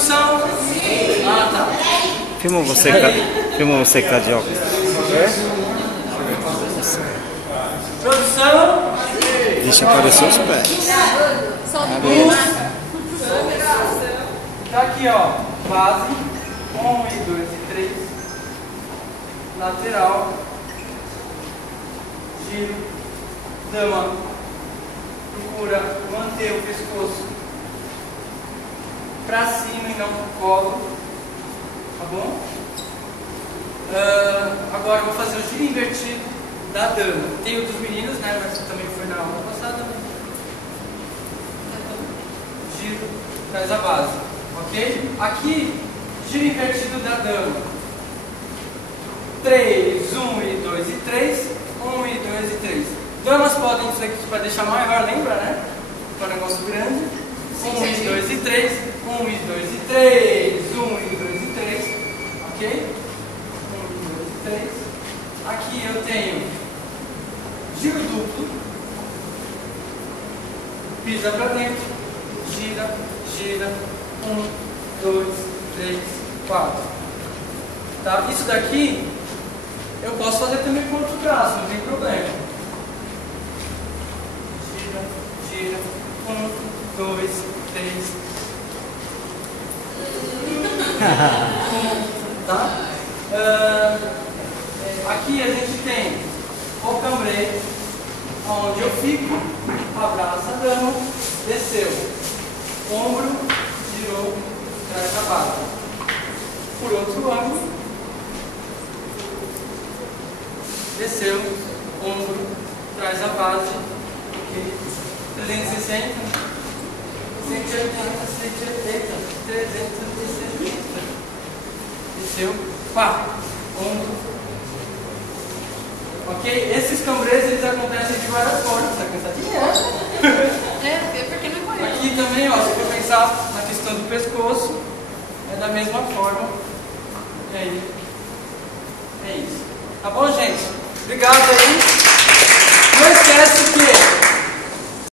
Produção? Sim. Ah, tá. Filma você que tá de óculos. Produção? Deixa aparecer os pés. Tá aqui, ó. Base. 1 e 2 e 3. Lateral. Giro. Dama. Procura manter o pescoço pra cima e não pro colo. Tá bom? Agora eu vou fazer o giro invertido da dama. Tem o dos meninos, né? Mas também foi na aula passada. Giro, traz a base. Ok? Aqui, giro invertido da dama. 3, 1 e 2 e 3. 1 e 2 e 3. Damas podem ser aqui para deixar maior, lembra, né? Para um negócio grande. 1 e 2 e 3. 1 e 2 e 3. 1 e 2 e 3. Ok? 1 e 2 e 3. Aqui eu tenho giro duplo. Pisa para dentro. Gira, gira. 1, 2, 3, 4. Tá? Isso daqui eu posso fazer também com outro braço, não tem problema. Gira, gira. 1, 2, 3. Tá? Aqui a gente tem o cambreio, onde eu fico, abraço a dama, desceu, ombro, girou, traz a base. Por outro ângulo, desceu, ombro, traz a base, ok? 360, 180, 180, 360, desceu, pá, ombro. Ok? Esses cambreios eles acontecem de várias formas, tá cansadinha? É porque não conhece. Aqui também, ó, se for pensar na questão do pescoço, é da mesma forma. E aí, é isso. Tá bom, gente? Obrigado aí.